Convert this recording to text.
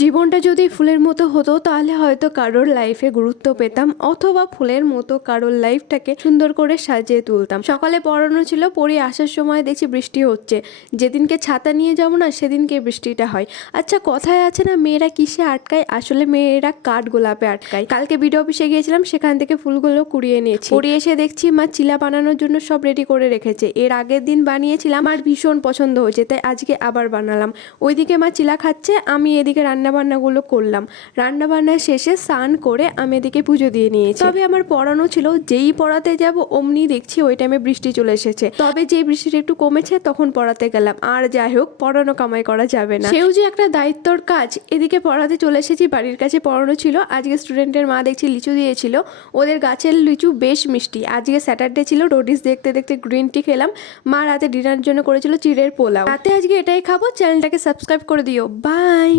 জীবনটা যদি ফুলের মতো হতো তাহলে হয়তো কারোর লাইফে গুরুত্ব পেতাম, অথবা ফুলের মতো কারোর লাইফটাকে সুন্দর করে সাজিয়ে তুলতাম। সকালে পড়ানো ছিল, পড়ে আসার সময় দেখছি বৃষ্টি হচ্ছে। যেদিনকে ছাতা নিয়ে যাবো না সেদিনকে বৃষ্টিটা হয়। আচ্ছা, কথায় আছে না, মেয়েরা কিসে আটকায়? আসলে মেয়েরা কাঠ গোলাপে আটকায়। কালকে বিডিও অফিসে গিয়েছিলাম, সেখান থেকে ফুলগুলো কুড়িয়ে নিয়েছি। কুড়িয়ে এসে দেখছি মা চিলা বানানোর জন্য সব রেডি করে রেখেছে। এর আগের দিন বানিয়েছিলাম, আর ভীষণ পছন্দ হয়েছে, তাই আজকে আবার বানালাম। ওইদিকে মা চিলা খাচ্ছে, আমি এদিকে রান্নাবান্নাগুলো করলাম। রান্নাবান্না শেষে স্নান করে আমি এদিকে পুজো দিয়ে নিয়েছি। তবে আমার পড়ানো ছিল, যেই পড়াতে যাব অমনি দেখছি ওই টাইমে বৃষ্টি চলে এসেছে। তবে যেই বৃষ্টিটা একটু কমেছে তখন পড়াতে গেলাম। আর যাই হোক, পড়ানো কামাই করা যাবে না, সেও যে একটা দায়িত্বর কাজ। এদিকে পড়াতে চলে এসেছি, বাড়ির কাছে পড়ানো ছিল। আজকে স্টুডেন্টের মা দেখছি লিচু দিয়েছিল, ওদের গাছের লিচু বেশ মিষ্টি। আজকে স্যাটারডে ছিল, রোডিস দেখতে দেখতে গ্রিন টি খেলাম। মা রাতে ডিনারের জন্য করেছিল চিড়ের পোলাও। রাতে আজকে এটাই খাবো। চ্যানেলটাকে সাবস্ক্রাইব করে দিও। বাই।